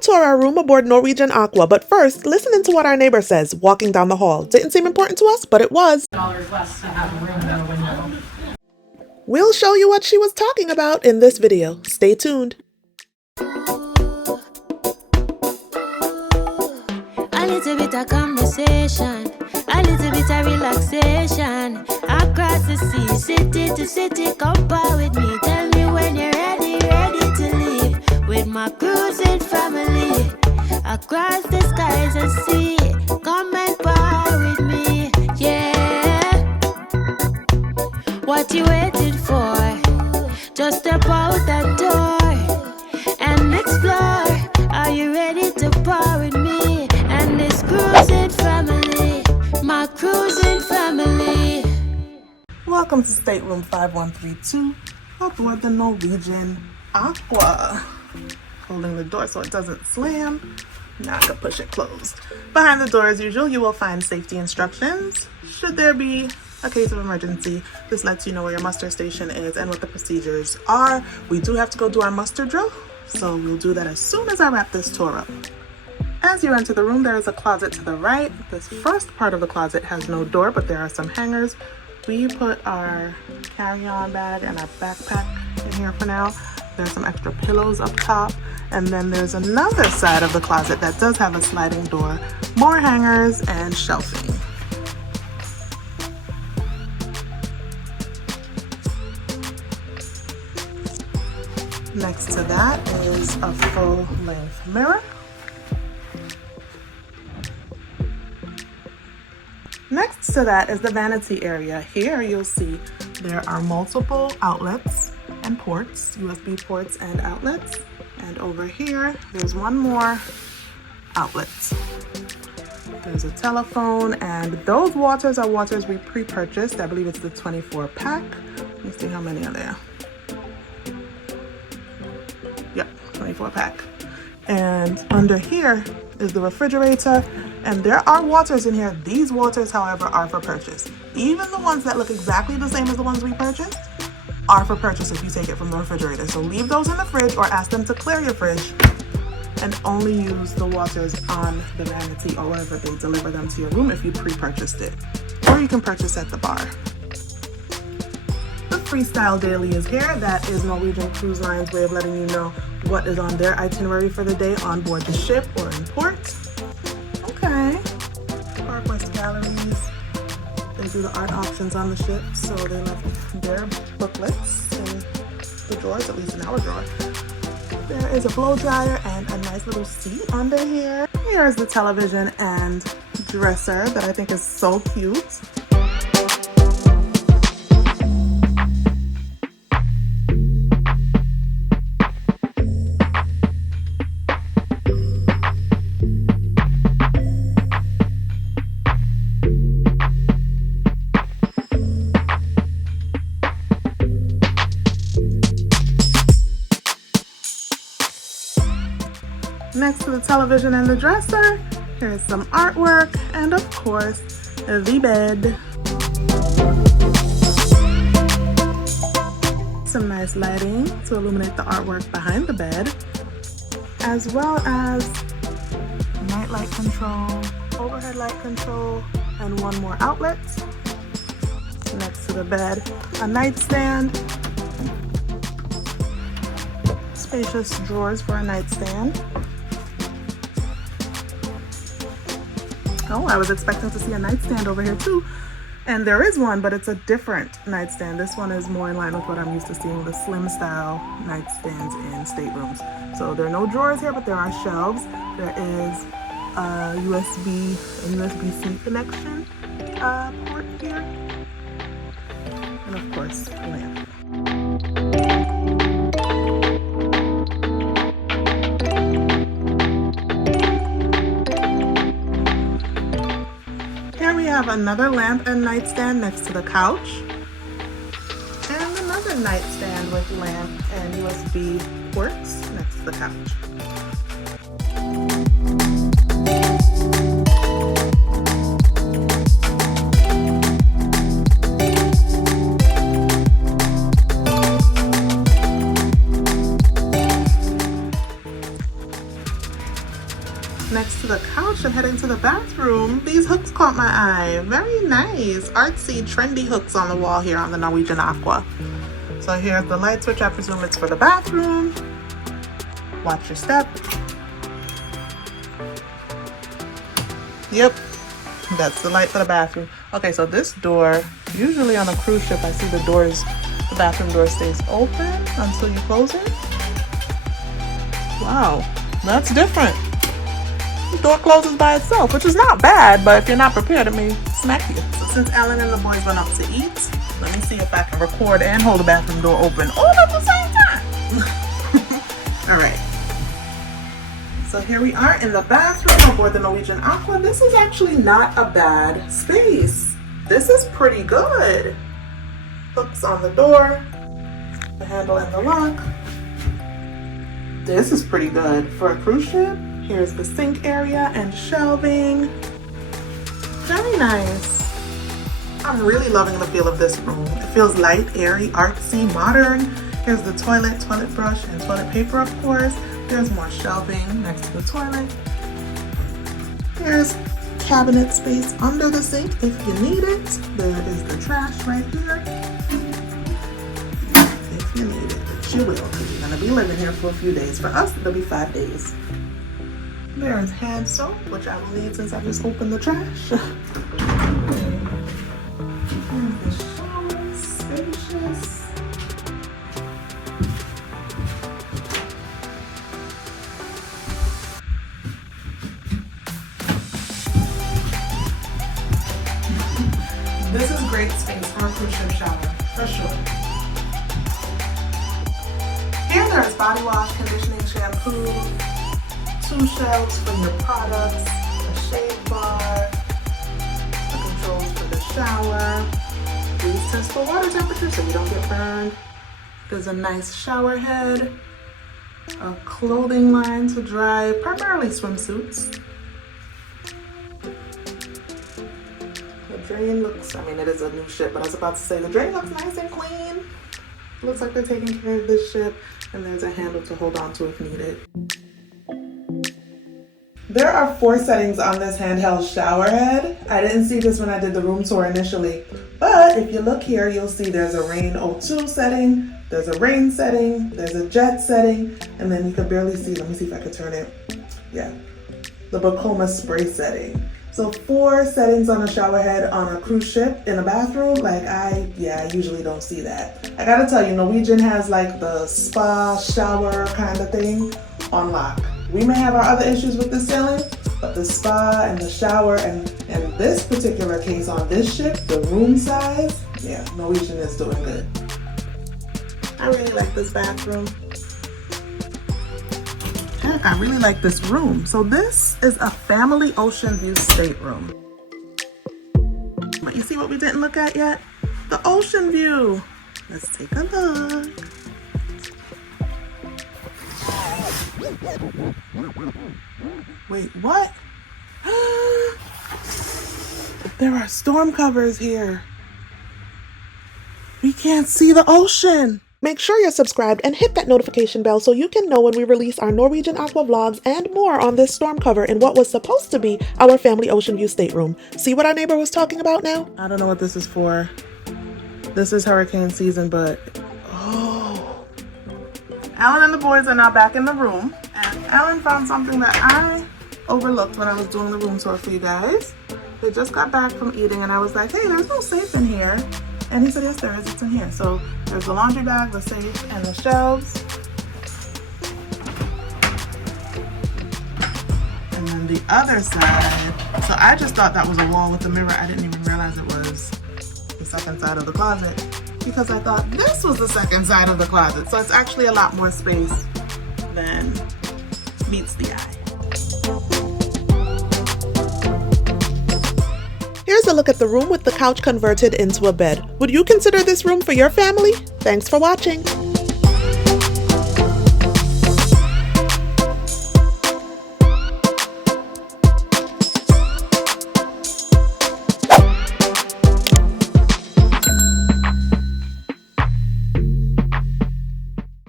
Come tour our room aboard Norwegian Aqua, but first, listen into what our neighbor says walking down the hall. Didn't seem important to us, but it was. $1 less to have a room and a window. We'll show you what she was talking about in this video. Stay tuned. A little bit of conversation, a little bit of relaxation. Across the sea, city to city, compare with me. Tell me when you're ready, ready to leave. With my cruising family, across the skies and sea. Come and par with me, yeah. What you waiting for? Just step out that door and explore. Are you ready to par with me? And this cruising family, my cruising family. Welcome to Stateroom 5132 aboard the Norwegian Aqua. Holding the door so it doesn't slam. Now I can push it closed. Behind the door, as usual, you will find safety instructions. Should there be a case of emergency, this lets you know where your muster station is and what the procedures are. We do have to go do our muster drill, so we'll do that as soon as I wrap this tour up. As you enter the room, there is a closet to the right. This first part of the closet has no door, but there are some hangers. We put our carry-on bag and our backpack in here for now. There's some extra pillows up top. And then there's another side of the closet that does have a sliding door, more hangers, and shelving. Next to that is a full-length mirror. Next to that is the vanity area. Here you'll see there are multiple outlets and ports, USB ports and outlets. And over here, there's one more outlet. There's a telephone, and those waters are waters we pre-purchased. I believe it's the 24 pack. Let me see how many are there. Yep, 24 pack. And under here is the refrigerator, and there are waters in here. These waters, however, are for purchase. Even the ones that look exactly the same as the ones we purchased are for purchase if you take it from the refrigerator. So leave those in the fridge or ask them to clear your fridge and only use the waters on the vanity or wherever they deliver them to your room if you pre-purchased it. Or you can purchase at the bar. The Freestyle Daily is here. That is Norwegian Cruise Line's way of letting you know what is on their itinerary for the day on board the ship or in port. Okay. Park West Galleries. They do the art auctions on the ship, so they left their booklets in the drawers, at least in our drawer. There is a blow dryer and a nice little seat under here. Here is the television and dresser that I think is so cute. Next to the television and the dresser, here's some artwork and of course, the bed. Some nice lighting to illuminate the artwork behind the bed, as well as night light control, overhead light control, and one more outlet. Next to the bed, a nightstand, spacious drawers for a nightstand. Oh, I was expecting to see a nightstand over here too. And there is one, but it's a different nightstand. This one is more in line with what I'm used to seeing, the slim style nightstands in staterooms. So there are no drawers here, but there are shelves. There is a USB-C connection port here. And of course, a lamp. Here we have another lamp and nightstand next to the couch. And another nightstand with lamp and USB ports next to the couch. next to the couch and heading to the bathroom. These hooks caught my eye. Very nice. Artsy, trendy hooks on the wall here on the Norwegian Aqua. So here's the light switch. I presume it's for the bathroom. Watch your step. Yep, that's the light for the bathroom. Okay, so this door, usually on a cruise ship, I see the bathroom door stays open until you close it. Wow, that's different. The door closes by itself, which is not bad, but if you're not prepared, it may smack you. So since Allan and the boys went up to eat, let me see if I can record and hold the bathroom door open all at the same time. All right. So here we are in the bathroom aboard the Norwegian Aqua. This is actually not a bad space. This is pretty good. Hooks on the door, the handle and the lock. This is pretty good for a cruise ship. Here's the sink area and shelving. Very nice. I'm really loving the feel of this room. It feels light, airy, artsy, modern. Here's the toilet brush, and toilet paper, of course. There's more shelving next to the toilet. Here's cabinet space under the sink if you need it. There is the trash right here. If you need it, which you will, because you're gonna be living here for a few days. For us, it'll be 5 days. There is hand soap, which I will need since I just opened the trash. Here's the shower, spacious. This is great space for a cruise ship shower, for sure. Here there is body wash, conditioning, shampoo, 2 shelves for your products, a shave bar, the controls for the shower. These test for water temperature so you don't get burned. There's a nice shower head, a clothing line to dry primarily swimsuits. The drain looks, I mean, it is a new ship, but I was about to say the drain looks nice and clean. Looks like they're taking care of this ship, and there's a handle to hold on to if needed. There are 4 settings on this handheld shower head. I didn't see this when I did the room tour initially, but if you look here, you'll see there's a rain 02 setting, there's a rain setting, there's a jet setting, and then you can barely see, let me see if I can turn it. Yeah, the Bacoma spray setting. So 4 settings on a shower head on a cruise ship in a bathroom, like I usually don't see that. I gotta tell you, Norwegian has like the spa shower kind of thing on lock. We may have our other issues with the ceiling, but the spa and the shower and in this particular case on this ship, the room size, yeah, Norwegian is doing good. I really like this bathroom. Heck, I really like this room. So this is a Family Ocean View Stateroom. But you see what we didn't look at yet? The ocean view. Let's take a look. Wait, what? There are storm covers here. We can't see the ocean. Make sure you're subscribed and hit that notification bell so you can know when we release our Norwegian Aqua vlogs and more on this storm cover in what was supposed to be our Family Ocean View Stateroom. See what our neighbor was talking about now? I don't know what this is for. This is hurricane season, but oh. Allan and the boys are now back in the room, and Allan found something that I overlooked when I was doing the room tour for you guys. They just got back from eating, and I was like, hey, there's no safe in here. And he said, yes, there is, it's in here. So there's the laundry bag, the safe, and the shelves. And then the other side, so I just thought that was a wall with a mirror. I didn't even realize it was the second side of the closet because I thought this was the second side of the closet. So it's actually a lot more space than meets the eye. Here's a look at the room with the couch converted into a bed. Would you consider this room for your family? Thanks for watching.